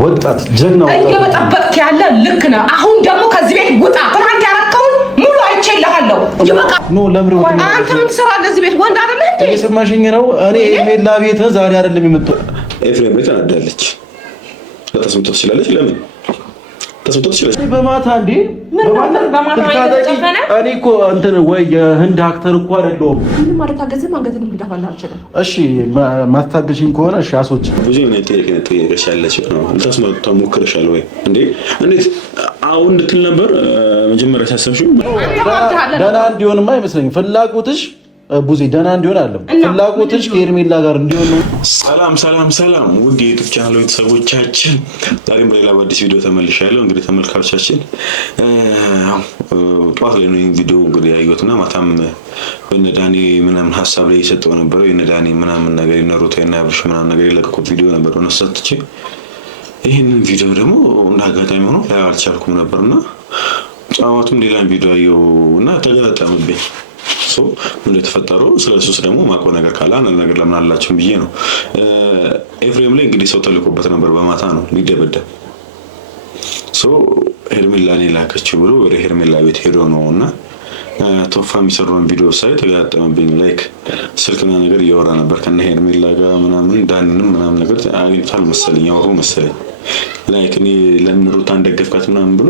ወጣት ጀና እየበጠበጥክ ያለ ልክ ነህ። አሁን ደግሞ ከዚህ ቤት ውጣ። ትናንት ያረከውን ሙሉ አይቼልሃለሁ። ይበቃ ኖ ለምሮ አንተ ምን ትሰራለህ እዚህ ቤት? ወንድ አይደለህ እንዴ? እየሰማሽኝ ነው? እኔ ኤርሜላ ቤት ዛሬ አይደለም የመጣው። ኤፍሬም ቤት አዳለች። ተስምቶ ትችላለች። ለምን ተስምቶ ትችላለች? በማታ እንዴ በማታ እኔ እኮ እንትን ወይ የህንድ አክተር እኮ አይደለሁም። ምን ማለት አገዘም አንገትን ልደፋልህ አልችልም። እሺ ማስታገሽኝ ከሆነ እሺ አሶች ብዙ ምን ትጠይቀሻለች ነው ልታስመጣ ሞክረሻል ወይ እንዴ? እንዴት አሁን እንድትል ነበር መጀመሪያ ሳሰብሽው? ደህና እንዲሆንማ አይመስለኝም ፍላጎትሽ ቡዜ ደህና እንዲሆን አይደለም ፍላጎትሽ ከኤርሜላ ጋር እንዲሆን ነው። ሰላም ውድ የዩቲዩብ ቻናል ቤተሰቦቻችን ዛሬም በሌላ በአዲስ ቪዲዮ ተመልሻለሁ። እንግዲህ ተመልካቾቻችን ጠዋት ላይ ነው ይሄን ቪዲዮ እንግዲህ ያየሁትና ማታም በእነ ዳኒ ምናምን ሀሳብ ላይ እየሰጠው ነበር። የእነ ዳኒ ምናምን ነገር ይነሩት እና አብርሽ ምናምን ነገር የለቀቁት ቪዲዮ ነበር። ወነሳትቼ ይሄንን ቪዲዮ ደግሞ እንደ አጋጣሚ ሆኖ ላይ አልቻልኩም ነበርና ጫዋቱም ሌላ ቪዲዮ አየሁና ተገጣጣምብኝ። ምን የተፈጠረው ስለሱስ ደግሞ ማቆ ነገር ካለ አንድ ነገር ለምን አላችሁ ብዬ ነው። ኤፍሬም ላይ እንግዲህ ሰው ተልኮበት ነበር በማታ ነው ሊደበደብ ሄርሜላን ላከችው ብሎ ወደ ሄርሜላ ቤት ሄዶ ነውና ቶፋ የሚሰራውን ቪዲዮ ሳይ ተጋጠመብኝ። ላይክ ስልክና ነገር እያወራ ነበር ከነ ሄርሜላ ጋር ምናምን ዳንንም ምናምን ነገር አግኝቷል መሰለኝ ያወሩ መሰለኝ። ላይክ እኔ ለምን ሩታን ደገፍካት ምናምን ብሎ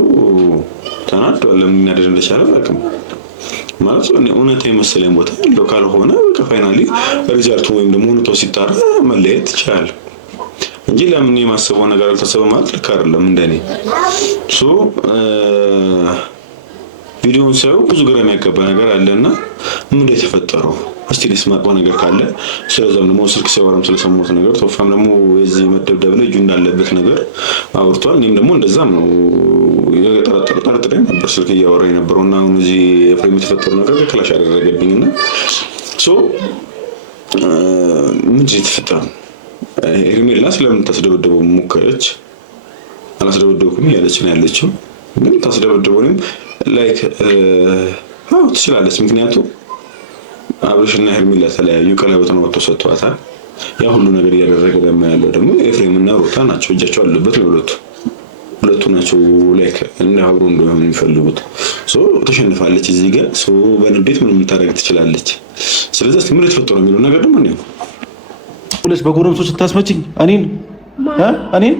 ተናዷል። ለምን ያደረገ እንደቻለ አላውቅም። ማለት ነው እውነት የመሰለኝ ቦታ ሎካል ሆነ ከፋይናሊ ሪዛልቱ ወይም ደግሞ ሁኔታው ሲጣራ መለየት ይችላል እንጂ ለምን የማሰበው ነገር አልተሰበ ማለት ልክ አይደለም እንደኔ። ቪዲዮውን ሳይው ብዙ ግራ የሚያጋባ ነገር አለና ምን የተፈጠረው እስቲ ለስማቀው ነገር ካለ ስለዛም ደግሞ ስልክ ሲያወራም ስለሰሙት ነገር ቶፋም ደግሞ እዚህ መደብደብ ላይ እጁ እንዳለበት ነገር አውርቷል። እኔም ደግሞ እንደዛም ነው የጠረጠረ ነበር ስልክ እያወራ የነበረውና አሁን እዚህ ኤፍሬም የተፈጠረው ነገር ክላሽ አደረገብኝና ምን የተፈጠረው ኤርሜላ ስለምን ታስደበደበው ሞከረች? አላስደበደብኩም ያለች ነው ያለችው። ግን ታስደበደበውንም ላይክ ትችላለች። ምክንያቱም አብርሽና ሄርሜላ ተለያዩ፣ ቀለበቱን ወጥቶ ሰጥቷታል። ያ ሁሉ ነገር እያደረገ ያለው ደግሞ ኤፍሬምና ሩታ ናቸው። እጃቸው አለበት ሁለቱ ናቸው። ላይክ እና አብሮ እንደሆነ የሚፈልጉት ተሸንፋለች እዚህ ጋር በንዴት ምን ታደርግ ትችላለች? ስለዚህ ምን ተፈጠረ የሚለው ነገር ደግሞ ነው ሁለስ በጎረምሶች ስታስመጪኝ እኔን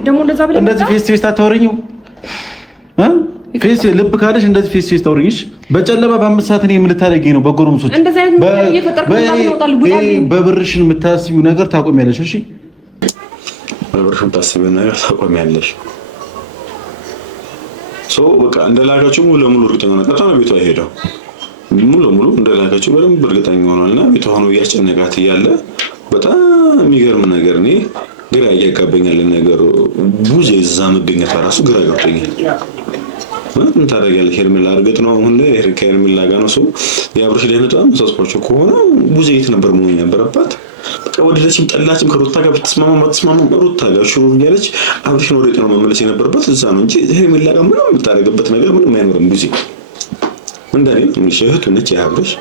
ደግሞ እንደዚህ ፌስ ፌስ ታወሪኝው ፌስ ልብ ካለሽ እንደዚህ ፌስ ፌስ ታወሪኝሽ በጨለማ በአምስት ሰዓት እኔ ምን ልታደርጊኝ ነው? በጎረምሶች እንደዚህ አይነት ነገር እየፈጠርኩ በብርሽን የምታስቢው ነገር ታቆሚያለሽ። እሺ በብርሽን የምታስቢው ነገር ታቆሚያለሽ። በቃ እንደላካችሁ ሙሉ ለሙሉ እርግጠኛ ነው። ቀጥታ ነው ቤቷ ሄደው ሙሉ ለሙሉ እንደላካችሁ በደንብ እርግጠኛ ሆኗልና ቤቷ ሆኖ እያስጨነቃት እያለ በጣም የሚገርም ነገር እኔ ግራ እያጋባኛል ነገሩ ብዙ እዛ መገኘት ራሱ ግራ ገብቶኛል። ምን ታደርጊያለሽ? ሄርሜላ እርግጥ ነው አሁን ላይ ከሄርሜላ ጋር ነው የአብርሽ ደህንነቷ መሳስፖቹ ከሆነ ብዙ የት ነበር መሆን ያበረባት። በቃ ወደለችም ጠላችም ከሩታ ጋር ብትስማማ ሩታ ጋር ሽሩ እያለች አብርሽን ወደ ጤናው መመለስ የነበረበት እዛ ነው እንጂ ሄርሜላ ጋር ምንም የምታደርግበት ነገር ምንም አይኖርም። ብዙ እንደኔ ትንሽ እህቱ ነች የአብርሽ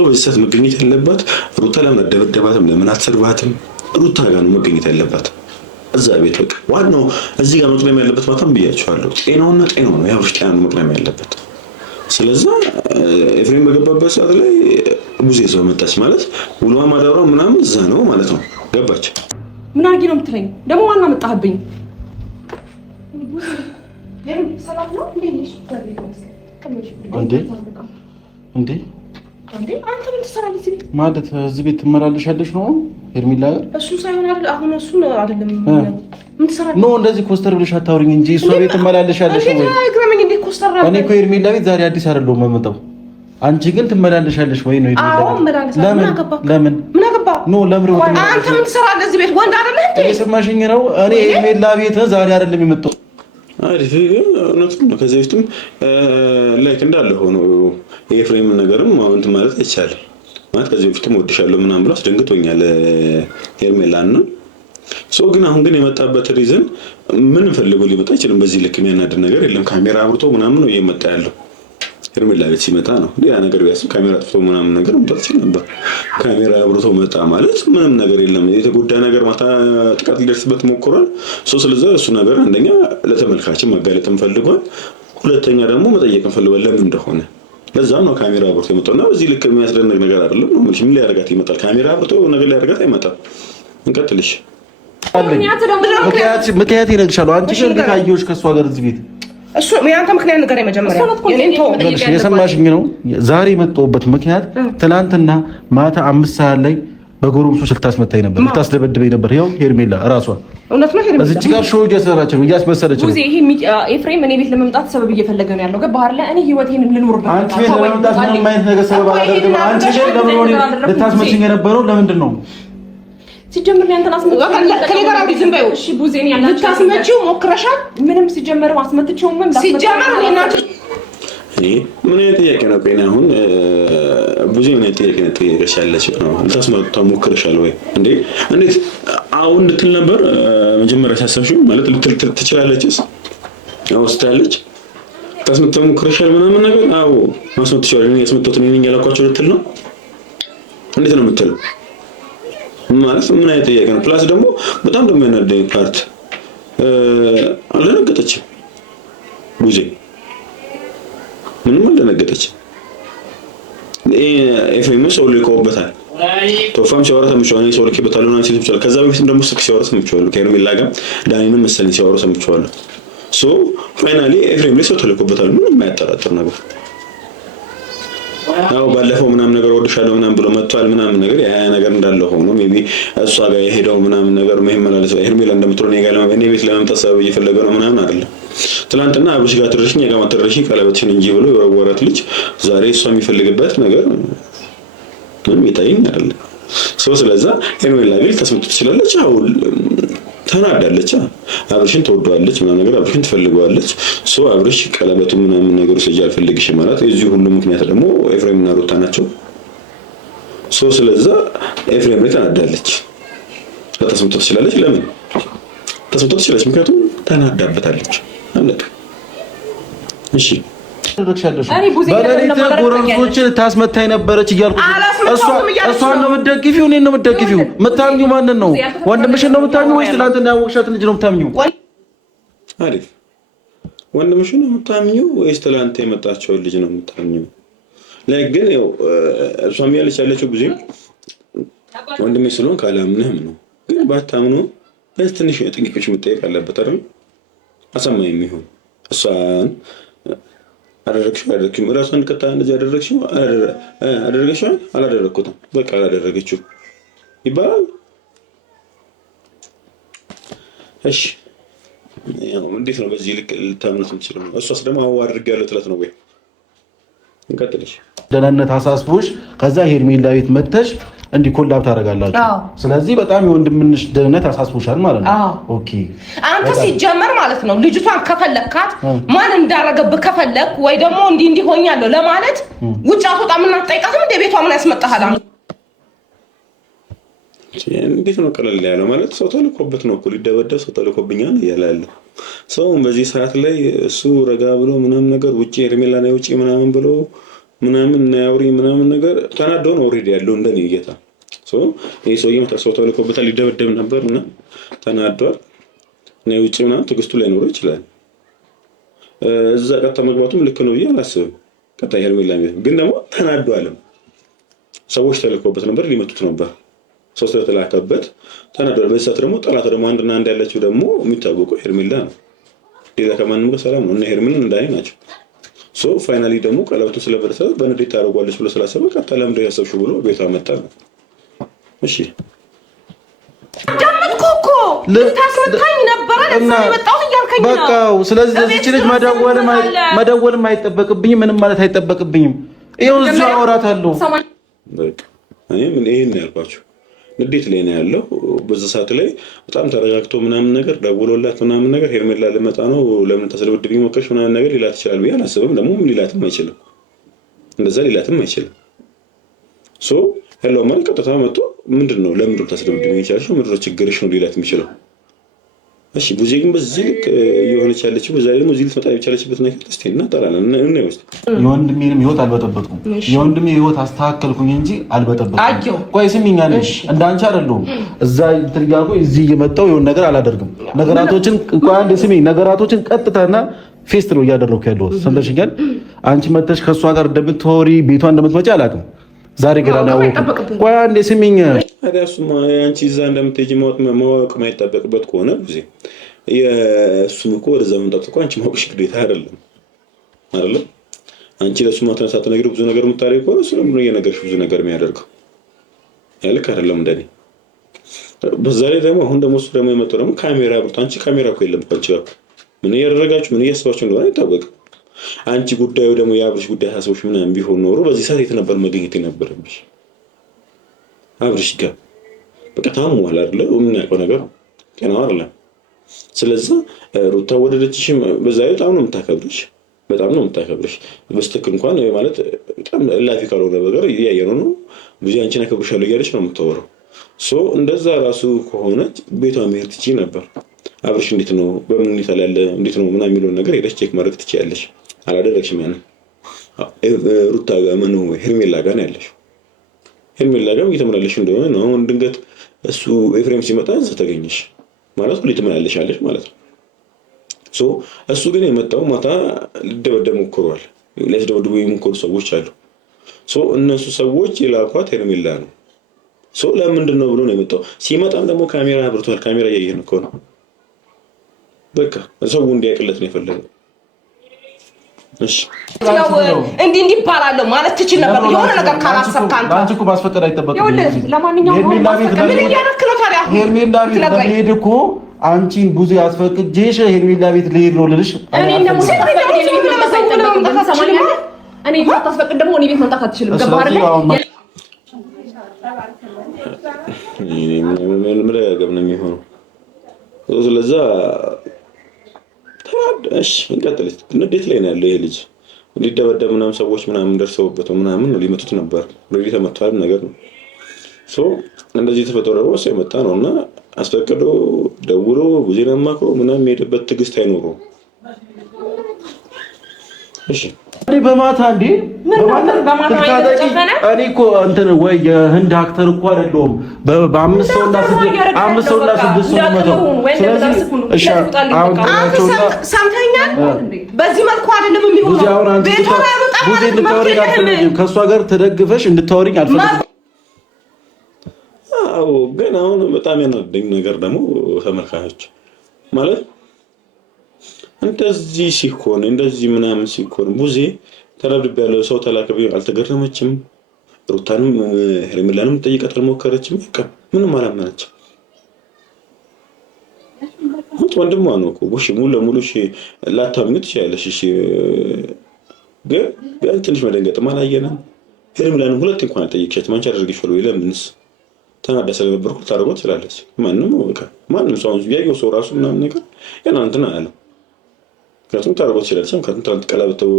በዚህ ሰዓት መገኘት ያለባት ሩታ ለምን አደበደባትም? ለምን አትሰርባትም? ሩታ ጋር ነው መገኘት ያለባት እዛ ቤት። በቃ ዋናው እዚህ ጋር መቅደም ያለበት ማታም ብያቸዋለሁ ጤናውና ጤናው ነው የአብርሽ ጤና ነው መቅደም ያለበት። ስለዚህ ኤፍሬም በገባበት ሰዓት ላይ ብዙ ሰው መጣች ማለት ውሏ ማዳሯ ምናምን እዛ ነው ማለት ነው። ገባች። ምን አድርጊ ነው የምትለኝ? ደግሞ ዋና መጣህብኝ። ሰላም ነው እንዴ አንተ ምን ትሰራለህ እዚህ ቤት? ማለት እዚህ ቤት ትመላለሻለሽ ነው ሄርሜላ ጋር? እሱ ሳይሆን አይደል አሁን እሱ አይደለም ምን ትሰራለህ? ኖ እንደዚህ ኮስተር ብለሽ አታውሪኝ እንጂ እሱ ቤት ትመላለሻለሽ ወይ? አይግረመኝ እንዴ ኮስተር አለ። እኔ እኮ ሄርሜላ ቤት ዛሬ አዲስ አይደለም የምመጣው። አንቺ ግን ትመላለሻለሽ ወይ ነው ሄርሜላ? አዎ እመላለሳለሁ። ለምን ኖ ለምን አንተ ምን ትሰራለህ እዚህ ቤት? ወንድ አይደለህ እንዴ? እየሰማሽኝ ነው? እኔ ሄርሜላ ቤት ዛሬ አይደለም የመጣው። አሪፍ ነው። ከዚህ በፊትም ላይክ እንዳለ ሆኖ የኤፍሬም ነገርም አውንት ማለት አይቻልም። ማለት ከዚህ በፊትም ወድሻለሁ ምናምን ብሎ አስደንግጦኛል ሄርሜላን ነው። ግን አሁን ግን የመጣበት ሪዝን ምን ፈልጎ ሊመጣ ይችላል? በዚህ ልክ የሚያናድድ ነገር የለም። ካሜራ አብርቶ ምናምን ነው እየመጣ ያለው። ሄርሜላ ቤት ሲመጣ ነው ሌላ ነገር ቢያስብ ካሜራ ጥፍቶ ምናምን ነገር መምጣት ይችል ነበር። ካሜራ አብርቶ መጣ ማለት ምንም ነገር የለም። የተጎዳ ነገር ማታ ጥቃት ሊደርስበት ሞክሯል። ስለዚህ እሱ ነገር አንደኛ ለተመልካችን ማጋለጥም ፈልጓል፣ ሁለተኛ ደግሞ መጠየቅም ፈልጓል ለምን እንደሆነ። ለዛም ነው ካሜራ አብርቶ የመጣውና በዚህ ልክ የሚያስደንቅ ነገር አይደለም ነው ማለት ምን ሊያረጋት ይመጣል? ካሜራ አብርቶ ነገር ሊያረጋት አይመጣም። እንቀጥልሽ ምክንያት ይነግርሻለሁ። አንቺ ግን ካየሁሽ ከእሷ ጋር እዚህ ቤት እሱ ያንተ ምክንያት ነገር የመጀመሪያ የኔን ተው የሰማሽኝ ነው። ዛሬ የመጣሁበት ምክንያት ትናንትና ማታ 5 ሰዓት ላይ በጎረምሶች ልታስመታኝ ነበር፣ ልታስደበድበኝ ነበር። ያው ሄርሜላ እራሷ እውነት ነው። ሄርሜላ እዚህ ጋር ሾው እየሰራች ነው፣ እያስመሰለች ነው። ይሄ ኤፍሬም እኔ ቤት ለመምጣት ሰበብ እየፈለገ ነው ያለው። ገባህ አይደል? እኔ ህይወቴን ልኖርበት አንቺ ቤት ለመምጣት ምንም አይነት ነገር ሰበብ አላደርግም። አንቺ ግን ለምን ልታስመችኝ የነበረው ለምንድን ነው? ሲጀምር ያንተን አስመጣው ከኔ ጋር አብሪ ዝም በይው። እሺ ቡዜን ያላችሁ ልታስመጪው ሞክረሻል? ምንም ሲጀምር አስመጥቼው ምን ሲጀምር እኔ ምን ጥያቄ ነው? ቆይና አሁን ቡዜ ምን ጥያቄ ነው ጠይቀሻለች ነው? ልታስመጣው ሞክረሻል ወይ እንዴ? እንዴት አሁን እንድትል ነበር መጀመሪያ ሳሰብሽው ማለት ልትል ትችላለችስ? አውስታለች ታስመጣው ሞክረሻል ምናምን ነገር አዎ ማስመጥቻለሁ እኔ ያስመጣሁት እኔ ነኝ ያላኳቸው ልትል ነው? እንዴት ነው የምትለው? ማለት ምን አይነት ጥያቄ ነው? ፕላስ ደግሞ በጣም ደግሞ ያናደኝ ፓርት አልደነገጠችም። ቡዜ ምንም አልደነገጠችም። ኤፍሬም ሰው ልቆበታል። ቶፋም ሲያወራ ሰምቼዋለሁ። ሰው ልኬበታል እና ሲል ሰምቼዋለሁ። ከዛ በፊትም ደግሞ ስልክ ሲያወራ ሰምቼዋለሁ። ከሄርሜላ ጋር ዳኒንም መሰለኝ ሲያወራ ሰምቼዋለሁ። ፋይናሊ ኤፍሬም ላይ ሰው ተልኮበታል። ምንም የማያጠራጥር ነገር አው ባለፈው ምናምን ነገር ወድሻለሁ ምናምን ብሎ መጥቷል ምናምን ነገር ያ ነገር እንዳለ ሆኖ ሜቢ እሷ ጋር የሄደው ምናምን ነገር መሄመላለስ ሄርሜላ እንደምትሮኝ ጋር ለምን ቤት ለመምጣት ሰበብ እየፈለገ ነው ምናምን አይደለም። ትላንትና አብርሽ ጋር ትረሽኝ ጋር ማትረሽኝ ቀለበትሽን እንጂ ብሎ የወረወራት ልጅ ዛሬ እሷ የሚፈልግበት ነገር ምንም ይታየኝ አይደለም። ስለዛ ሄርሜላ ግን ተስመጥ ትችላለች። አው ተናዳለች። አብርሽን ተወዷለች ምናምን ነገር አብርሽን ትፈልገዋለች። አብርሽ ቀለበቱ ምናምን ነገር ስለጂ አልፈልግሽ ማለት እዚህ ሁሉ ምክንያት ደግሞ ኤፍሬም እና ሩታ ናቸው። ስለዛ ኤፍሬም ላይ ተናዳለች። ተስመጥ ትችላለች። ለምን ተስመጥ ትችላለች? ምክንያቱም ተናዳበታለች። አለቀ። እሺ በሌሊት ጎረምሶችን ታስመታኝ ነበረች እያልኩ እሷን ነው የምትደግፊው? እኔን ነው የምትደግፊው? የምታምኚው ማንን ነው? ወንድምሽን ነው የምታምኚው ወይስ ትናንትና ያወቅሻትን ልጅ ነው የምታምኚው? አሪፍ ወንድምሽን ነው የምታምኚው ወይስ ትናንት የመጣችውን ልጅ ነው የምታምኚው? ላይ ግን ያው እሷም ያለችው ጊዜ ወንድሜ ስለሆነ ካላምነህም ነው። ግን ባታምኑ በስ ትንሽ ጥንቅቆች መጠየቅ አለበት አይደል? አሰማኝ የሚሆን እሷን አደረግሽው ራሷን ቀጣ እንደዚህ አደረግሽው አደረግሽው አላደረኩትም በቃ አላደረገችው ይባላል። እሺ ያው እንዴት ነው በዚህ ልክ ልታምኑት የምትችለው? እሷስ ደግሞ አዋርጋለሁ ትላት ነው ወይ? እንቀጥልሽ ደህንነት አሳስቦሽ ከዛ ሄርሜላ ቤት መተሽ እንዲህ ኮላብ ታደርጋላችሁ። ስለዚህ በጣም የወንድምንሽ ደህንነት አሳስቦሻል ማለት ነው። ኦኬ አንተ ሲጀመር ማለት ነው ልጅቷን ከፈለካት ማን እንዳረገብህ ከፈለክ ወይ ደግሞ እንዲህ ሆኛለሁ ለማለት ውጭ አትወጣም እና አትጠይቃትም? እንደ ቤቷ ምን ያስመጣሃል? እንዴት ነው ቀለል ያለው ማለት ሰው ተልኮበት ነው እኮ ሊደበደብ ሰው ተልኮብኛል እያለ ሰው በዚህ ሰዓት ላይ እሱ ረጋ ብሎ ምናምን ነገር ውጪ ሄርሜላ ነው ውጪ ምናምን ብሎ ምናምን ናያውሪ ምናምን ነገር ተናዶ ነው ኦሬዲ ያለው እንደኔ እየታ ይሄ ሰውዬም ተሰው ተልኮበታል ሊደበደብ ነበርና ተናዷል። ነው ውጪ ምናምን ትግስቱ ላይ ኖር ይችላል። እዛ ቀጣ መግባቱም ልክ ነው አላስብም። ቀጣ ሄርሜላ ግን ደግሞ ተናዷልም ሰዎች ተልኮበት ነበር ሊመቱት ነበር። ሰው ስለተላከበት ተናዷል። በዚህ ሰዓት ደግሞ ጠላት ደግሞ አንድና አንድ ያለችው ደግሞ የሚታወቀው ሄርሜላ ነው። ሌላ ከማንም ጋር ሰላም ነው እና ሄርሜላ እንዳይ ናቸው። ፋይናሊ ደግሞ ቀለበቱ ስለበረሰ በንዴት ታደርጓለች ብሎ ስላሰበ ቀጣ ለምን ያሰብሽው ብሎ ቤቷ መጣ ነው። እሺ ደምጥኩ ልታስመታኝ ነበር ለምን የመጣው እያልከኝ ነው? በቃ ስለዚህ እዚች ልጅ መደወልም አይጠበቅብኝም ምንም ማለት አይጠበቅብኝም። ይሄው እዛ አወራታለሁ። በቃ እኔ ይሄን ያልኳችሁ ንዴት ላይ ነው ያለው። በዛ ሰዓት ላይ በጣም ተረጋግቶ ምናምን ነገር ደውሎላት ምናምን ነገር ሄርሜላ ልመጣ ነው ለምን ተሰደብድብኝ ሞከርሽ ምናምን ነገር ሊላት ይችላል ብዬ አላስብም። ደግሞ ሊላትም አይችልም እንደዛ ሊላትም አይችልም። ሄሎ ማለት ቀጥታ መጥቶ ምንድነው ለምን ተሰደብድብኝ ይችላልሽ ምንድነው ችግርሽ ነው ሊላት የሚችለው? እሺ ቡዜ ግን በዚህ ልክ የሆነች ያለችው በዛ ደግሞ እዚህ ልትመጣ የቻለችበት ነገር እስቲ እናጠራለን እና ውስጥ የወንድሜንም ህይወት አልበጠበጥኩም። የወንድሜ ህይወት አስተካከልኩኝ እንጂ አልበጠበጥኩም። ቆይ ስሚኝ፣ እንዳንቺ አይደለሁም። እዛ ትርጋቆ እዚህ እየመጣሁ የሆነ ነገር አላደርግም። ነገራቶችን ቆይ አንዴ ስሚኝ፣ ነገራቶችን ቀጥታና ፌስት ነው እያደረኩ ያለሁት። ሰምተሽኛል? አንቺ መተሽ ከእሷ ጋር እንደምትወሪ ቤቷ እንደምትመጪ አላውቅም። ዛሬ ገና ነው። ቆይ አንዴ ስሚኝ። አዳሱማ አንቺ እዛ እንደምትሄጂ ማወቅ ማይጠበቅበት ከሆነ ጊዜ የእሱም እኮ ወደዛ መምጣት እኮ አንቺ ማወቅሽ ግዴታ አይደለም። አንቺ ለእሱ ማተነሳ ተነግረው ብዙ ነገር የምታደርጊው ከሆነ እሱ ደግሞ እየነገርሽ ብዙ ነገር የሚያደርገው ያልክ አይደለም እንደኔ። በዛ ላይ ደግሞ አሁን ደግሞ እሱ ደግሞ የመጣው ደግሞ ካሜራ ብርቱ። አንቺ ካሜራ እኮ የለም አንቺ ጋር ምን እያደረጋችሁ ምን እያሰባችሁ እንደሆነ አይታወቅም። አንቺ ጉዳዩ ደግሞ የአብርሽ ጉዳይ ሀሳቦች ምናምን ቢሆን ኖሮ በዚህ ሰዓት የት ነበር መገኘት የነበረብሽ? አብርሽ ጋር በቃ ታሟል አይደለ? የምናውቀው ነገር ጤናው አይደለም። ስለዚህ ሩታ ወደደችሽም በዛ ላይ በጣም ነው የምታከብርሽ፣ በስተክል እንኳን ማለት በጣም ላፊ ካልሆነ ነገር እያየነው ነው። ብዙ አንቺን አከብርሻለሁ እያለች ነው የምታወራው። እንደዛ ራሱ ከሆነች ቤቷ መሄድ ትችይ ነበር። አብርሽ እንዴት ነው በምን ሁኔታ ላይ ያለ እንዴት ነው ምናምን የሚለውን ነገር ሄደሽ ቼክ ማድረግ ትችያለሽ። አላደረግሽም። ሩታ ጋር ነው ሄርሜላ ጋር ነው ያለሽው። ሄርሜላ ጋር እየተመላለሽ እንደሆነ ነው። አሁን ድንገት እሱ ኤፍሬም ሲመጣ እዛ ተገኘሽ ማለት ሁሉ ትመላለሻለሽ ማለት ነው። እሱ ግን የመጣው ማታ ሊደበደብ ሞክሯል። ሊያስደበድቡ የሚሞክሩ ሰዎች አሉ። እነሱ ሰዎች የላኳት ሄርሜላ ነው። ለምንድን ነው ብሎ ነው የመጣው። ሲመጣም ደግሞ ካሜራ አብርቷል። ካሜራ እያየን እኮ ነው። በቃ ሰው እንዲያቅለት ነው የፈለገው። እሺ እንዲህ ይባላለሁ ማለት ትችል ነበር። የሆነ ነገር ካላሰብክ አንተ አንቺ እኮ ማስፈቀድ አይጠበቅም። ለማንኛውም ምን እያደረክ ነው ታዲያ? ሄርሜላ ቤት ለመሄድ እኮ አንቺን ብዙ ያስፈቅጄሽ ሄርሜላ ቤት ልሄድ ነው ልልሽ። እኔ ታስፈቅድ ደግሞ እኔ ቤት መምጣት አትችልም። ገባህ አይደል? ምን ነው የሚሆነው? ስለዛ እሺ እንቀጥል። ንዴት ላይ ነው ያለው ይሄ ልጅ። እንዲደበደብ ምናምን ሰዎች ምናምን ደርሰውበት ምናምን ነው ሊመቱት ነበር። ሬዲ ተመቷል ነገር ነው። እንደዚህ ተፈጠረ ነው ወሰይ መጣ ነውና አስፈቅዶ ደውሎ ጉዜና ማክሮ ምናምን የሄደበት ትዕግስት አይኖረው። እሺ በማታ እንዴ በማታ እኔ እኮ እንትን ወይ የህንድ አክተር እኮ አይደለሁም። በአምስት ሰውና ስድስት ሰው መተው። ስለዚህ እሺ አሁን ሰምተኛል። በዚህ መልኩ አይደለም የሚሆነው። ከእሷ ጋር ተደግፈሽ እንድታወሪኝ አልፈልግም። አዎ ግን አሁን በጣም ያናደኝ ነገር ደግሞ ተመልካቾች ማለት እንደዚህ ሲሆን እንደዚህ ምናምን ሲሆን ቡዜ ተረብብ ያለው ሰው ተላከብ አልተገረመችም። ሩታንም ሄርሜላንም ጠይቀት አልሞከረችም። በቃ ምንም አላመነችም። ወንድሟ ነው እኮ እሺ ሙሉ ለሙሉ እሺ ላታምኙት ይችላልሽ። እሺ ግን ቢያንስ ትንሽ መደንገጥም አላየንም። ሄርሜላንም ሁለት እንኳን አልጠየቅሻትም። አንቺ አደረግሽው ወይ ለምንስ ተናዳ ስለነበርኩ ታረጋት ትላለች። ማንም ሰው ያየው ሰው ራሱ ምናምን ነገር ያናንተና አለው ከቱም ታረጋት ትችላለች። ከቱም ቀለበተው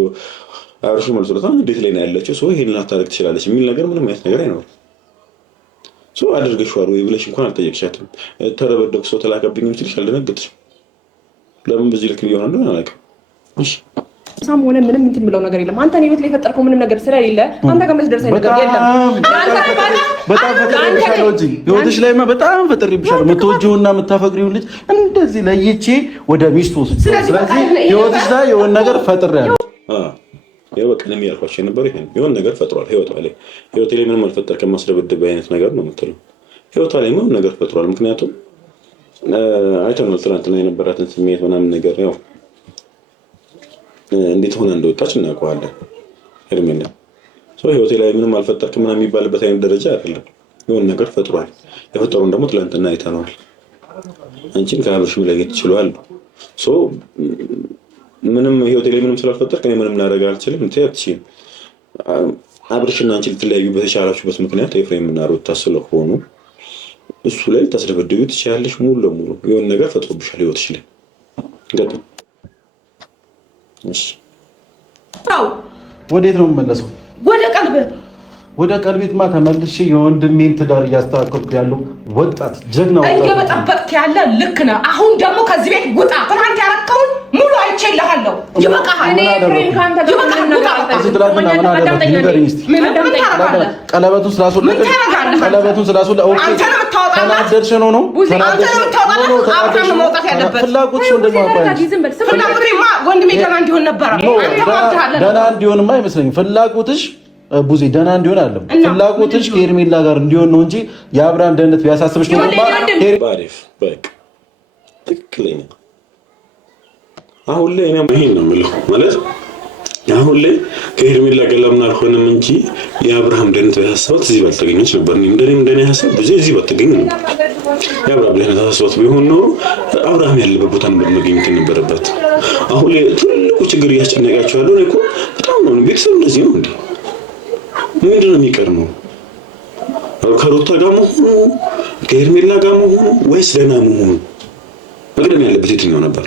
አርሹ መልሶታ እንዴት ላይ ነው ያለችው ሰው ይሄን ላታረግ ትችላለች የሚል ነገር ምንም አይነት ነገር አይኖርም። ሰው አድርገሽዋል ወይ ብለሽ እንኳን አልጠየቅሻትም። ተረበደኩ ሰው ተላከብኝም ትልሽ አልደነገጥሽም። ለምን በዚህ ልክ ሊሆን እንደሆነ አላውቅም። እሺ ሳም ሆነ ምንም እንትን ብለው ነገር የለም። አንተ ነው ላይ ፈጠርከው ምንም ነገር ስለሌለ አንተ ጋር መስደርሰኝ ነገር የለም። በጣም ፈጥሬብሻለሁ እንጂ ህይወትሽ ላይማ በጣም ፈጥሬብሻለሁ። የምትወጂውና የምታፈቅሪው ልጅ እንደዚህ ለይቼ ወደ ሚስቱ ወስጄ ስለዚህ ህይወትሽ ላይ የሆነ ነገር ፈጥሬያለሁ። ያው በቃ ነው ያልኳቸው የነበረው ይሄን የሆነ ነገር ፈጥሯል። ህይወቷ ላይ ምንም አልፈጠርክም ማስደብደብ አይነት ነገር ነው የምትለው። ህይወቷ ላይ ምንም ነገር ፈጥሯል። ምክንያቱም አይተናል ትናንትና የነበራትን ስሜት ምናምን ነገር ያው እንዴት ሆነ እንደወጣች እናውቀዋለን። ሄርሜላ ህይወቴ ላይ ምንም አልፈጠርክም ምናምን የሚባልበት አይነት ደረጃ አይደለም። የሆነ ነገር ፈጥሯል። የፈጠሩን ደግሞ ትናንትና አይተናል። አንቺን ከአብርሽ መለየት ይችላል። ምንም ህይወቴ ላይ ምንም ስላልፈጠርክ እኔ ምንም ላደርግ አልችልም። እንትን አብርሽና አንቺ ልትለያዩበት የቻላችሁበት ምክንያት ኤፍሬም እና ሩታ ስለሆኑ እሱ ላይ ታስደበድቡ ትችላለሽ። ሙሉ ለሙሉ የሆነ ነገር ፈጥሮብሻል ህይወትሽ ላይ ገጥ እሺ ወዴት ነው የምመለሰው? ወደ ቀልብ ወደ ቀልቤትማ ተመልሼ የወንድሜን ትዳር እያስተካከልኩ ያለው ወጣት ጀግና ወጣት እየበጠበጥክ ያለ ልክ ነህ። አሁን ደግሞ ከዚህ ቤት ውጣ። ትናንት ያረከውን ሙሉ አይቼልሃለሁ። ይበቃሃል። ቀለበቱን ስላስወለቀ ተናደድሽ ነው ወንድሜ ደህና እንዲሆን ነበረ። ደህና እንዲሆንማ አይመስለኝም ፍላጎትሽ ቡዜ ደህና እንዲሆን አይደለም ፍላጎትሽ ከሄርሜላ ጋር እንዲሆን ነው እንጂ የአብርሃም ደህንነት ቢያሳስብሽ ነው። በቃ ትክክለኛ አሁን ላይ እኔም ይሄን ነው የምለው ማለት አሁን ላይ ከሄርሜላ ጋር ለምን አልሆነም እንጂ የአብርሃም ደህንነት ቢያሳስባት እዚህ ባልተገኘች ነበር። እንደኔ ሀሳብ ብዙ እዚህ ባልተገኘ ነው። የአብርሃም ደህንነት ሀሳስባት ቢሆን ኖሮ አብርሃም ያለበት ቦታ ነበር መገኘት የነበረበት። አሁን ላይ ትልቁ ችግር እያስጨነቃቸው ያለው እኮ በጣም ነው። ቤተሰብ እንደዚህ ነው እንዴ? ምንድን ነው የሚቀርመው? ከሩታ ጋር መሆኑ ከሄርሜላ ጋር መሆኑ ወይስ ደህና መሆኑ? መቅደም ያለበት የትኛው ነበር?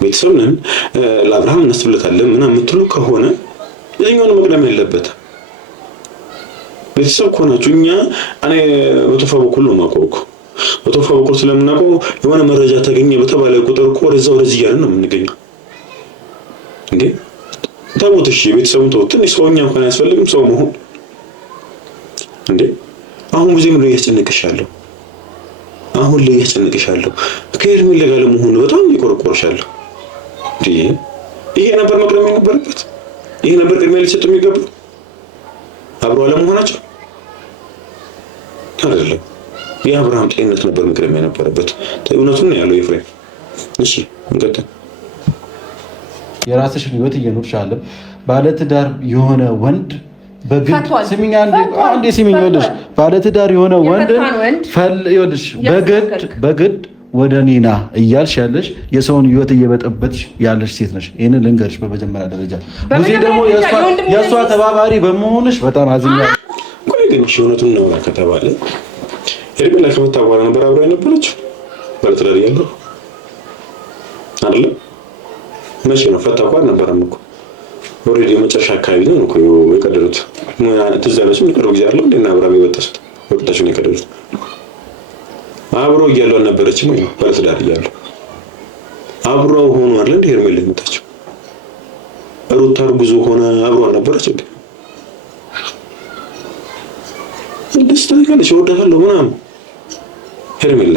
ቤተሰብ ነን ለአብርሃም እናስብለታለን ምናምን የምትሉ ከሆነ የትኛውን መቅደም ያለበት? ቤተሰብ ከሆናችሁ እኛ እኔ በቶፋ በኩል ነው የማውቀው እኮ በቶፋ በኩል ስለምናውቀው የሆነ መረጃ ተገኘ በተባለ ቁጥር እኮ ወደዛው ወደዚህ እያልን ነው የምንገኘው እንዴ። ታውት እሺ ቤተሰቡን ተውት። ትንሽ ሰውኛ እንኳን አያስፈልግም ሰው መሆን እንዴ። አሁን ብዙ ምን ያስጨንቅሻለሁ? አሁን ላይ ያስጨንቅሻለሁ ከሄርሜላ ጋር ለመሆን በጣም ይቆረቆርሻለሁ እንዴ። ይሄ ነበር መቅደም የነበረበት? ይሄ ነበር ቅድሚያ ሊሰጥ የሚገባው? አብረው አለመሆናቸው አይደለም። የአብርሃም ጤንነት ነበር መቅደም የነበረበት። እውነቱን ነው ያለው ኤፍሬም። እሺ እንቀጥል። የራስሽን ህይወት እየኖርሽ አለ ባለትዳር የሆነ ወንድ በግድ ስሚኝ አንዴ ስሚኝ ይኸውልሽ ባለትዳር የሆነ ወንድ ይኸውልሽ በግድ ወደ ኒና እያልሽ ያለሽ የሰውን ህይወት እየበጠበጥሽ ያለሽ ሴት ነሽ። ይሄንን ልንገርሽ በመጀመሪያ ደረጃ ብዙ ደግሞ የእሷ ተባባሪ በመሆንሽ በጣም አዝኛለሁ። ቆይ ግን እውነቱን ነው ከተባለ ሄርሜላ ከመጣ በኋላ ነበር አብራ የነበረችው ባለትዳር ያለው አይደል? መቼ ነው ፈታ እንኳን ነበረም እኮ ኦሬዲ የመጨረሻ አካባቢ ነው እኮ የቀደሉት። ትዝ ያለሽም የቀረው ጊዜ አለው እንደና አብራ የወጣችው ወጣችው ነው የቀደሉት። አብሮ እያለው አልነበረችም ወይ ባለትዳር እያለው አብሮ ሆኖ አይደል እንደ ሄርሜላ የመጣችው? ሩታ እርጉዝ ሆነ አብሮ አልነበረች እንዴ? ደስ ትላለች ወዳለሁ ምናምን ሄርሜላ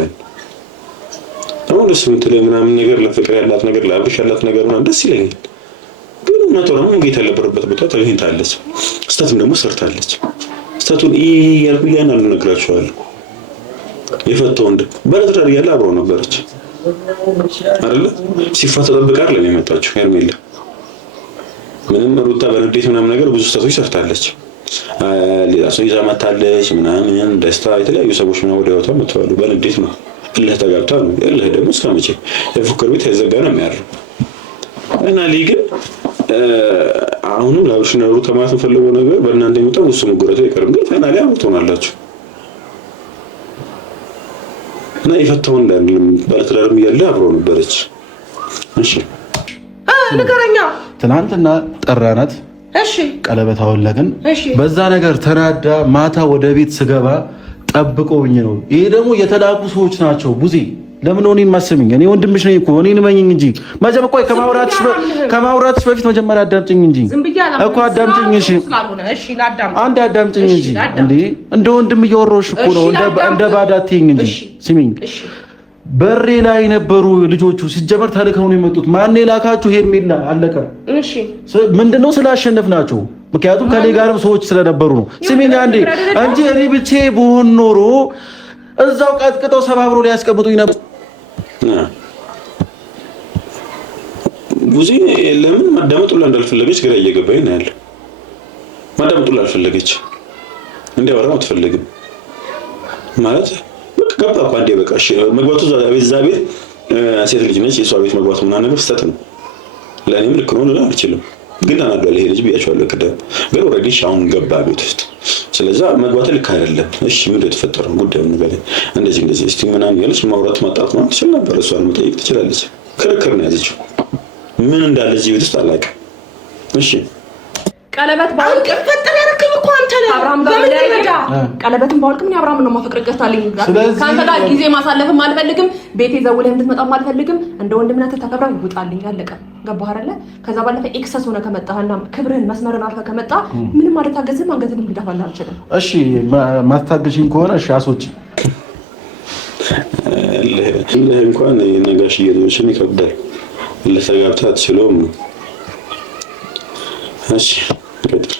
አሁን ደስ የምትለኝ ምናምን ነገር ለፍቅር ያላት ነገር ለአብርሽ ያላት ነገር ምናምን ደስ ይለኛል። ግን እናቷም ጌታ ያለበረበት ቦታ ተገኝታለች። ስህተትም ደግሞ ሰርታለች። ስህተቱን ያልኩ እያንዳንዱ ነግራቸዋለሁ። የፈታው እንደ ባለትዳር እያለ አብረው ነበረች አይደለ? ሲፋታ ተጠብቃ አይደለም የመጣችው ሄርሜላ። ምንም ሩታ በንዴት ምናምን ነገር ብዙ ስህተቶች ሰርታለች። ሌላ ሰው ይዛ መታለች ምናምን ደስታ የተለያዩ ሰዎች ምናምን ወደ ህይወቷ መጥተዋል። በንዴት ነው እልህ ተጋብታ ነው። እልህ ደግሞ እስከመቼ የፉክር ቤት ያዘጋ ነው የሚያደርገው። እና ግን አሁንም ለአብርሽና ሩታ ማለት ፈልገው ነገር በእናንተ የሚመጣው እሱ መጎረቱ አይቀርም። ግን ፋይናሊ አብረው ትሆናላችሁ እና የፈታው እንዳንልም ባለትዳርም እያለ አብረው ነበረች። እሺ ንገረኛ። ትናንትና ጠራናት። እሺ ቀለበት አወለቅን። በዛ ነገር ተናዳ ማታ ወደ ቤት ስገባ ጠብቀውኝ ነው። ይሄ ደግሞ የተላኩ ሰዎች ናቸው። ቡዜ ለምን እኔን ማሰሚኝ? እኔ ወንድምሽ ነኝ እኮ እኔን መኝኝ እንጂ መጀመሪያ ቆይ ከማውራትሽ በፊት መጀመሪያ አዳምጪኝ እንጂ እኮ አዳምጪኝ። እሺ አንድ አዳምጪኝ እንጂ እንደ ወንድም እያወራሁሽ እኮ ነው። እንደ ባዳ አትይኝ እንጂ ስሚኝ። በሬ ላይ የነበሩ ልጆቹ ሲጀመር ተልከው ነው የመጡት። ማን የላካችሁ? ሄርሜላ አለቀ። እሺ ምንድነው ስላሸነፍናቸው? ምክንያቱም ከኔ ጋርም ሰዎች ስለነበሩ ነው። ስሚኝ አንዴ እንጂ እኔ ብቻ ብሆን ኖሮ እዛው ቀጥቅጠው ሰባብሮ ሊያስቀምጡኝ ነበር። ብዙ ለምን ማዳመጡላ እንዳልፈለገች ግራ እየገባኝ ነው ያለው። ማዳመጡላ አልፈለገች እንዲያወራ አትፈልግም ማለት ገባ እኮ አንዴ በቃ እሺ መግባቱ እዛ ቤት ሴት ልጅ ነች። የሷ ቤት መግባቱ ምናምን ነገር ስህተት ነው። ለእኔም ልክ ነው ልል አልችልም። ግን አናግረው ይሄ ልጅ ብያቸዋለሁ ቅድም። ግን ኦልሬዲ አሁን ገባ ቤት ውስጥ። ስለዚህ መግባት ልክ አይደለም። እሺ ምንድን ነው የተፈጠረው ጉዳዩ ነገር እንደዚህ እስቲ ምናምን ያለች ማውራት ማጣት ነው ትችል ነበር። እሷን መጠየቅ ትችላለች። ክርክር ነው ያዘችው። ምን እንዳለ እዚህ ቤት ውስጥ አላውቅም። እሺ ቀለበት ባልቅ ፈጠን ያረከኝ እኮ አንተ ነህ አብራም ጋር ቀለበትን ባልቅ ምን አብራም ነው ማፈቅር ገታልኝ ካንተ ጋር ጊዜ ማሳለፍም አልፈልግም ቤቴ ዘውለህ እንድትመጣም አልፈልግም እንደ ወንድምነትህ ተከብረን ውጣልኝ አለቀ ገባህ አይደለ ከዛ ባለፈ ኤክሰስ ሆነ ከመጣህና ክብርህን መስመርን አልፈህ ከመጣ ምንም ማለት ታገዝም አንገትህን ልደፋልህ አልችልም እሺ ማታገሽኝ ከሆነ እሺ አሶች እንኳን የነጋሽ እየደረሰኝ ይከብዳል ለተጋብታ አትችለውም እሺ ቀጥል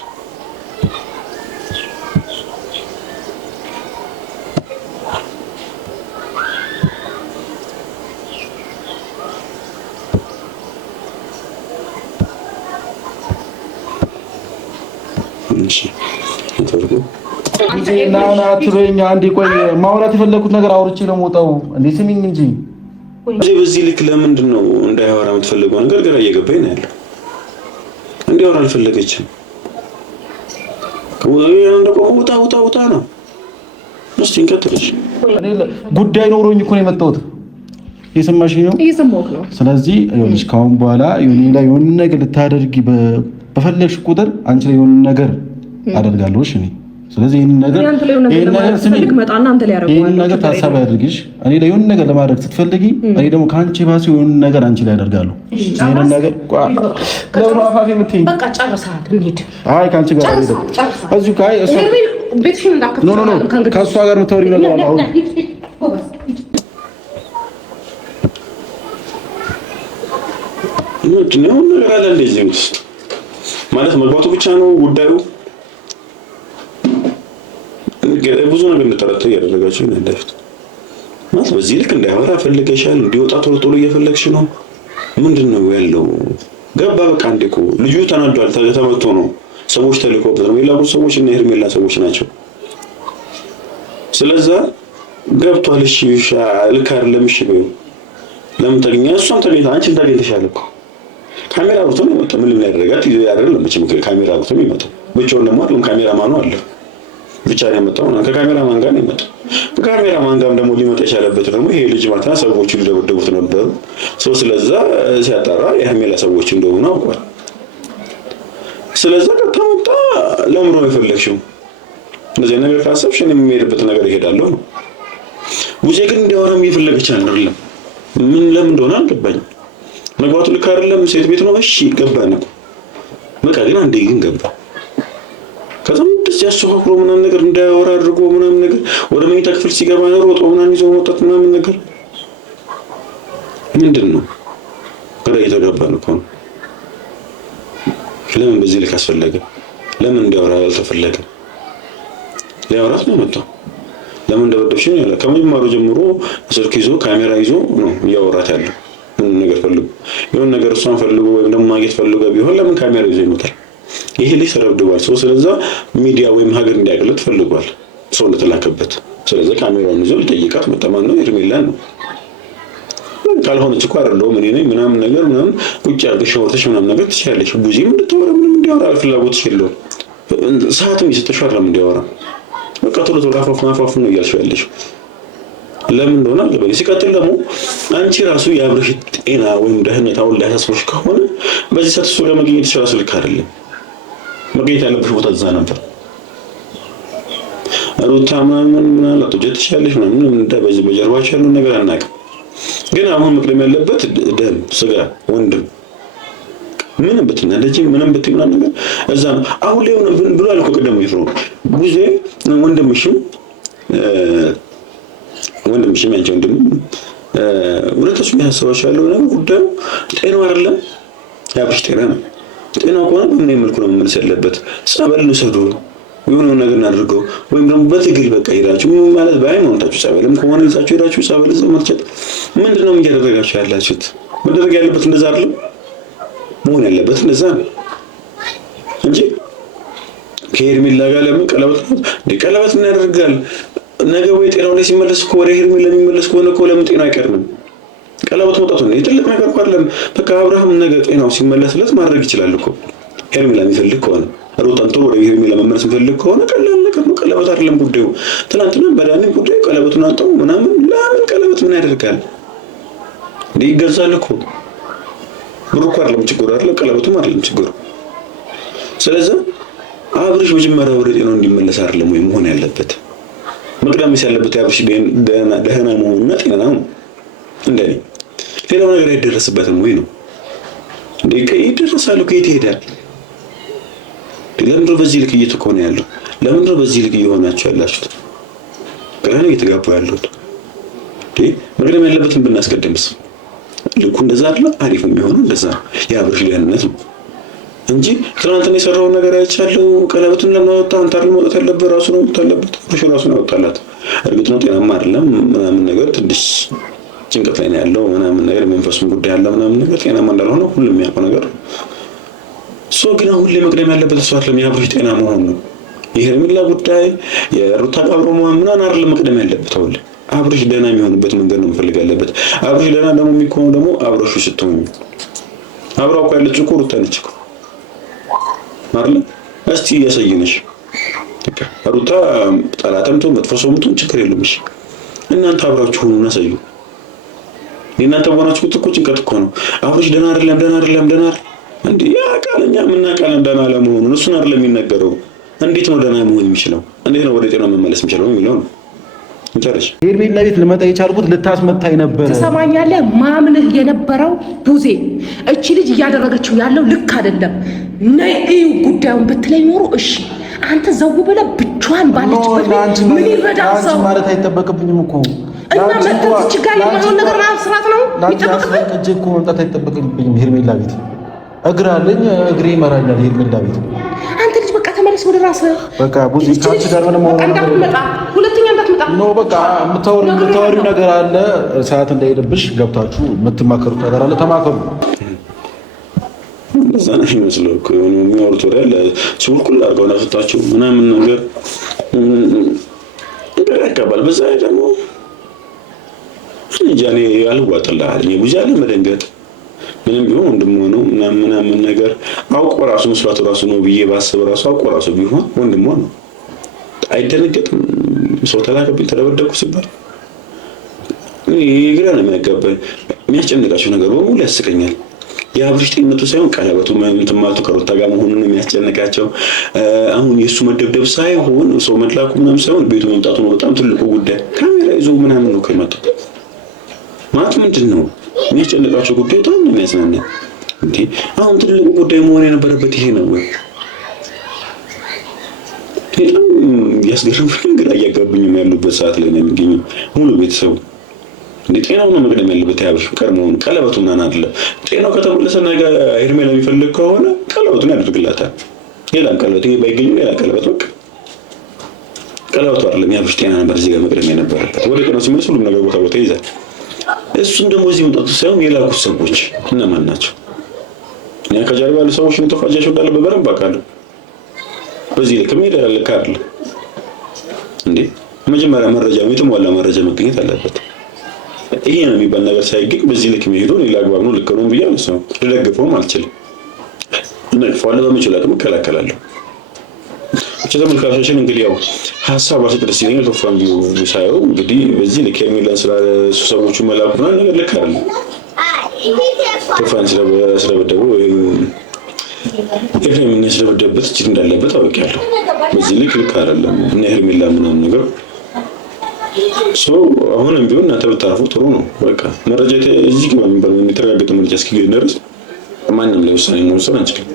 እሺ ናና ትበኛ አንዴ ቆይ ማውራት የፈለኩት ነገር አውርቼ ነው የምወጣው እንዴ ስሚኝ እንጂ በዚህ ልክ ለምንድን ነው እንዳይወራ የምትፈልገው ነገር ግራ እየገባኝ ነው ያለው እንዲያወራ አልፈለገችም ውጣ ነው እስቲ እንቀጥልሽ ጉዳይ ኖሮኝ እኮ ነው የመጣሁት የሰማሽኝ ነው እየሰማሁህ ነው ስለዚህ ይኸውልሽ ካሁን በኋላ የሆነ ነገር ልታደርጊ በፈለግሽ ቁጥር አንቺ ላይ የሆነ ነገር አደርጋለሁ እሺ ስለዚህ ይሄን ነገር ታሳቢ አድርጊሽ እኔ ላይ የሆነ ነገር ለማድረግ ስትፈልጊ እኔ ደግሞ ካንቺ ባሲ የሆነ ነገር አንቺ ላይ አደርጋለሁ ይሄን ነገር ለምን አፋፍ የምትይኝ በቃ ጨርሰሃል እንሂድ አይ ካንቺ ጋር አይደለም እዚሁ ካይ እሱ ቤትሽን እንዳከፍል ኖ ከሷ ጋር የምታወሪው ነገር አለ አሁን ምንድነው ነገር አለ እንደዚህ ውስጥ ማለት መግባቱ ብቻ ነው ጉዳዩ ብዙ ነገር እንድጠረጥር ያደረጋችሁ ነው እንደፍት ማለት በዚህ ልክ እንዳይወራ ፈልገሻል እንዲወጣ ቶሎ እየፈለግሽ ነው ምንድነው ያለው ገባ በቃ እንደኮ ልጁ ተናዷል ተመቶ ነው ሰዎች ተልኮበት ነው የላቁ ሰዎች እና ሄርሜላ ሰዎች ናቸው ስለዚህ ገብቷል እሺ ልክ አይደለም እሺ በይው ለምን ተገኘ እሷም ተገኘ አንቺን ተገኝተሻል እኮ ካሜራ አውጥቶ ነው የመጣው ምን ያደርጋት አይደለም መቼም ካሜራ አውጥቶ ነው የመጣው ብቻውን ደግሞ አይደለም ካሜራማኑ አለ ብቻ ነው የመጣው ነው ከካሜራማን ጋር ነው የመጣው ከካሜራማን ጋር ደግሞ ሊመጣ የቻለበት ደግሞ ይሄ ልጅ ማለት ነው ሰዎቹ ሊደበደቡት ነበር ስለዛ ሲያጣራ የሄርሜላ ሰዎች እንደሆኑ አውቋል ስለዛ ከተመጣ ለምሮ የፈለግሽው እንደዚህ ነገር ካሰብሽ እኔ የምሄድበት ነገር ይሄዳለሁ ነው ውጪ ግን እንዲያወራም እየፈለገች አይደለም ምን ለምን እንደሆነ አልገባኝም መግባቱ ልክ አይደለም ሴት ቤት ነው እሺ ገባን በቃ ግን አንዴ ግን ገባ ከዛም እንደዚህ አስተካክሎ ምናምን ነገር እንዳያወራ አድርጎ ምናምን ነገር ወደ መኝታ ክፍል ሲገባ ነው ሮጦ ምናምን ይዞ መውጣት ምናምን ነገር ምንድነው ግራ እየተጋባን እኮ ነው ለምን በዚህ ልክ አስፈለገ ለምን እንዲያወራ ያልተፈለገ ሊያወራት ነው መጣው ለምን እንደወደድሽ ነው ያለ ከመጀመሪያው ጀምሮ ስልክ ይዞ ካሜራ ይዞ ነው ያወራት ያለው ምን ነገር ፈልጎ የሆነ ነገር እሷን ፈልጎ ወይም ደግሞ ማግኘት ፈልጎ ቢሆን ለምን ካሜራ ይዞ ይመጣል ይሄ ልጅ ተረብደዋል ስለዚህ ሚዲያ ወይም ሀገር እንዲያገለጥ ፈልጓል ሰው እንደተላከበት ስለዚህ ካሜራውን ይዞ ሊጠይቃት መጣማን ነው ሄርሜላ ነው ካልሆነች እኮ አይደለም እኔ ነኝ ምናምን ነገር ምናምን ቁጭ አድርገሽ ወርተሽ ምናምን ነገር ትችያለሽ ቡዚም እንድትወራ ምንም እንዲያወራ ፍላጎት የለው ሰዓትም ይስተሻል ለምን እንዲያወራ በቃ ቶሎ አፋፍ ነው እያልሽው ያለሽ ለምን እንደሆነ አልገባኝ ሲቀጥል ደግሞ አንቺ ራሱ ያብርሽ ጤና ወይም ደህንነት አሁን ላይ ያሳስብሽ ከሆነ በዚህ ሰዓት እሱ ለማግኘት ይችላል ስልክ አይደለም መገኘት ያለብሽ ቦታ እዛ ነበር ሩታ ምናምን አላጥጀት ይችላልሽ ምናምን እንደዚህ በጀርባሽ ያለው ነገር አናውቅም ግን አሁን መቅደም ያለበት ደም ስጋ ወንድም ምንም በትናለጂ ምንም በትምና ነገር እዛ አሁን ላይ ሆነ ብሎ አልኩ ቀደም ይፍሩ ጉዜ ወንድምሽም ያንቺ ወንድም ወለተሽ የሚያስባሽ ያለው ነገር ጉዳዩ ጤናው አይደለም ያብሽ ጤና ነው ጤናው ከሆነ ምን መልኩ ነው መመለስ ያለበት ጸበል ልውሰዱ የሆነ ነገር እናድርገው ወይም ደግሞ በትግል በቃ ይራችሁ ማለት ባይሞንታችሁ ጸበልም ከሆነ ይዛችሁ ይራችሁ ጸበል ዘው መርጨት ምንድነው የሚያደርጋችሁ ያላችሁት መደረግ ያለበት እንደዛ አይደለም መሆን ያለበት እንደዛ ነው እንጂ ከሄርሜላ ጋር ለምን ቀለበት ምን ያደርጋል ነገ ወይ ጤናው ላይ ሲመለስ እኮ ወደ ሄርሜላ የሚመለስ ከሆነ እኮ ለምን ጤናው አይቀርም ቀለበት ወጣቱ ነው የትልቅ ነገር እኮ አይደለም በቃ አብርሃም ነገ ጤናው ሲመለስለት ማድረግ ይችላል እኮ ሄርሜላ የሚፈልግ ከሆነ ሩታን ጥሩ ወደ ሄርሜላ መመለስ የሚፈልግ ከሆነ ቀላል ነገር ነው ቀለበት አይደለም ጉዳዩ ትናንትና በዳኒ ጉዳዩ ቀለበቱን አንጠው ምናምን ለምን ቀለበት ምን ያደርጋል ይገዛል እኮ ብሩ እኮ አይደለም ችግሩ አይደለም ቀለበቱም አይደለም ችግሩ ስለዚህ አብርሽ መጀመሪያ ወደ ጤናው እንዲመለስ አይደለም ወይ መሆን ያለበት? መቅደምስ ያለበት አብርሽ ደህና መሆንና ጤና ነው እንደኔ። ሌላው ነገር አይደረስበትም ወይ ነው እንዴ? ይደረሳል እኮ የት ይሄዳል? ለምን በዚህ ልክ እየተኮነ ያለው? ለምን በዚህ ልክ እየሆናችሁ ያላችሁት? ግራ ነው እየተጋባ ያለሁት። መቅደም ያለበትን ብናስቀድምስ ልኩ እንደዛ አይደለ? አሪፍ የሚሆነው እንደዛ የአብርሽ ደህንነት ነው እንጂ ትናንትና የሰራውን ነገር አይቻለሁ። ቀለበቱን ለማወጣ አንታር ማውጣት ያለበት ራሱ ነው ታለበት አብርሽ ራሱ ነው ያወጣላት። እርግጥ ነው ጤናማ አይደለም ምናምን ነገር ትንሽ ጭንቀት ላይ ነው ያለው ምናምን ነገር መንፈሱን ጉዳይ ያለ ምናምን ነገር ጤናማ እንዳልሆነ ሁሉም የሚያውቀው ነገር ሶ ግን አሁን ለመቅደም ያለበት እሱ አይደለም የአብርሽ ጤና መሆን ነው። የሄርሜላ ጉዳይ የሩታ አብሮ መሆን ምናምን አይደለም መቅደም ያለበት። አሁን አብርሽ ደህና የሚሆንበት መንገድ ነው መፈልግ ያለበት። አብርሽ ደህና ደግሞ የሚሆነው ደግሞ አብረሹ ስትሆኑ አብራው እኮ ያለችው እኮ ሩታ ነች እኮ አይደል? እስቲ ያሳየነሽ ሩታ ጠላተምቶ መጥፎ ሰውምቶ ችግር የለም። እሺ እናንተ አብራችሁ ሆኑና ሳዩ እናንተ ሆናችሁ እኮ ጭንቀት እኮ ነው። አብርሽ ደህና አይደለም እንዴ? ያ ቃልኛ ምን ቃል ደህና ለመሆኑ እሱን አይደለም የሚነገረው። እንዴት ነው ደህና መሆን የሚችለው? እንዴት ነው ወደ ጤናው መመለስ የሚችለው የሚለው ነው። እንጨርሽ። ሄርሜላ ቤት ልመጣ የቻልኩት ልታስመታኝ ነበር። ትሰማኛለህ? ማምንህ የነበረው ቡዜ እቺ ልጅ እያደረገችው ያለው ልክ አይደለም። ነይ እዩ ጉዳዩን ብትለኝ ኖሮ እሺ፣ አንተ ዘው ብለህ ብቻዋን ባለችበት ምን ይረዳል ሰው ማለት አይጠበቅብኝም እኮ እና መጥተህ ጋር የማይሆን ነገር ማስራት ነው የሚጠበቅብኝ እኮ መምጣት አይጠበቅብኝም። ሄርሜላ ቤት እግር አለኝ፣ እግሬ ይመራኛል። ሄርሜላ ቤት አንተ ልጅ በቃ ተመለስ ወደ ራስህ። በቃ ቡዚ ካንቺ ጋር ምንም ሆነ እንዳትመጣ፣ ሁለተኛ እንዳትመጣ ነው። በቃ የምታወሪው ነገር አለ፣ ሰዓት እንዳይደብሽ ገብታችሁ የምትማከሩት ነገር አለ፣ ተማከሩ። እንደዛ ነው የሚመስለው እኮ የሚያወሩት ወሬ አለ። ሱልኩል አድርገው ናፍታችሁ ምናምን ነገር ያቀባል። በዛ ላይ ደግሞ እንጃኔ ያልዋጥልሃል ቡዚ አለ መደንገጥ ምንም ቢሆን ወንድም ሆነው ምናምን ነገር አውቆ ራሱ መስዋዕቱ ራሱ ነው ብዬ ባስብ ራሱ አውቆ ራሱ ቢሆን ወንድም ሆነው አይደነገጥም። ሰው ተላከብኝ ተደበደብኩ ሲባል ይግራ ነው የሚያጋባኝ። የሚያስጨንቃቸው ነገር በሙሉ ያስቀኛል። የአብርሽ ጤንነቱ ሳይሆን ቀለበቱ እንትን ማለቱ ከሩታ ጋር መሆኑን ነው የሚያስጨንቃቸው። አሁን የእሱ መደብደብ ሳይሆን ሰው መድላኩ ምናምን ሳይሆን ቤቱ መምጣቱ ነው በጣም ትልቁ ጉዳይ። ካሜራ ይዞ ምናምን ነው ከመጣው ማለት ምንድን ነው የሚያስጨንቃቸው ጉዳይ በጣም ነው የሚያዝናና። እንዴ አሁን ትልቁ ጉዳይ መሆን የነበረበት ይሄ ነው ወይ? በጣም ያስገርም ግራ እያጋቡኝ ያሉበት ሰዓት ላይ ነው የሚገኘው ሙሉ ቤተሰቡ። እንዴ ጤናው ነው መቅደም ያለበት ያብርሽ ቀድሞውን ቀለበቱ ምናምን አይደለም። ጤናው ከተመለሰ ነገር ሄርሜላ የሚፈልግ ከሆነ ቀለበቱን ያደርግላታል። ሌላ ቀለበት ይሄ ባይገኝ ሌላ ቀለበት በቃ ቀለበቱ አይደለም ያብርሽ ጤና ነበር እዚህ ጋር መቅደም የነበረበት። ወደ ጤናው ሲመለስ ሁሉም ነገር ቦታ ቦታ ይይዛል። እሱን ደግሞ እዚህ መጣጡ ሳይሆን የላኩት ሰዎች እነማን ናቸው? እኛ ከጀርባ ያሉ ሰዎች ነው ተፋጃቸው እንዳለ በበረም ባካሉ በዚህ ልክ ምን ይላል ካርል እንዴ መጀመሪያ መረጃ የተሟላ መረጃ መገኘት አለበት። ይሄ ነው የሚባል ነገር ሳይገኝ በዚህ ልክ መሄዱ ሌላ አግባብ ነው ልክ ነው ብያለሁ። ሰው ልደግፈውም አልችልም እና ፏል በሚችል አቅም እከላከላለሁ። ተመልካቾችን እንግዲህ ያው ሀሳብ አስደርስ ይለኛል ተፋም ቢው ሳይው እንግዲህ በዚህ ልክ ሄርሜላን ሰዎቹ መላኩ ነው ነገር ልክ አይደለም። ተፋን ስለበደበው ኤፍሬምን ስለበደበት እጅ እንዳለበት አውቃለሁ። በዚህ ልክ አይደለም እና ሄርሜላ ምናምን ነገር አሁንም ቢሆን እናንተ ብታርፉ ጥሩ ነው። በቃ መረጃ እዚህ ጋር የሚተረጋገጠ መረጃ እስኪገኝ ድረስ ማንም ላይ ውሳኔ መወሰን አንችልም።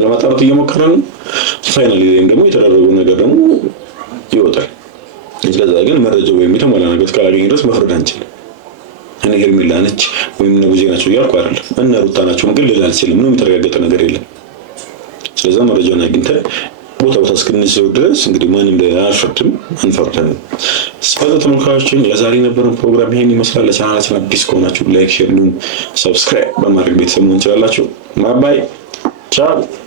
ለማጣራት እየሞከረን ነው። ፋይናሊ ደግሞ የተደረገው ነገር ደግሞ ይወጣል። ስለዛ ግን መረጃው ወይም የተሟላ ነገር እስካላገኘ ድረስ መፍረድ አንችልም። እኔ ሄርሜላ ነች ወይም ቡዜ ናቸው እያልኩ አይደለም። እና ሩታ ናቸው ግን ልል አልችልም። ምንም የተረጋገጠ ነገር የለም። ስለዛ መረጃውን አግኝተን ቦታ እስክንይዘው ድረስ እንግዲህ ማንም ላይ አልፈርድም አንፈርድም። ስለዚህ ተመልካቾችን ለዛሬ የነበረን ፕሮግራም ይሄን ይመስላል። ለቻናላችን አዲስ ከሆናችሁ ላይክ፣ ሼር፣ ሰብስክራይብ በማድረግ ቤተሰብ መሆን ትችላላችሁ። ባይ ባይ ቻው።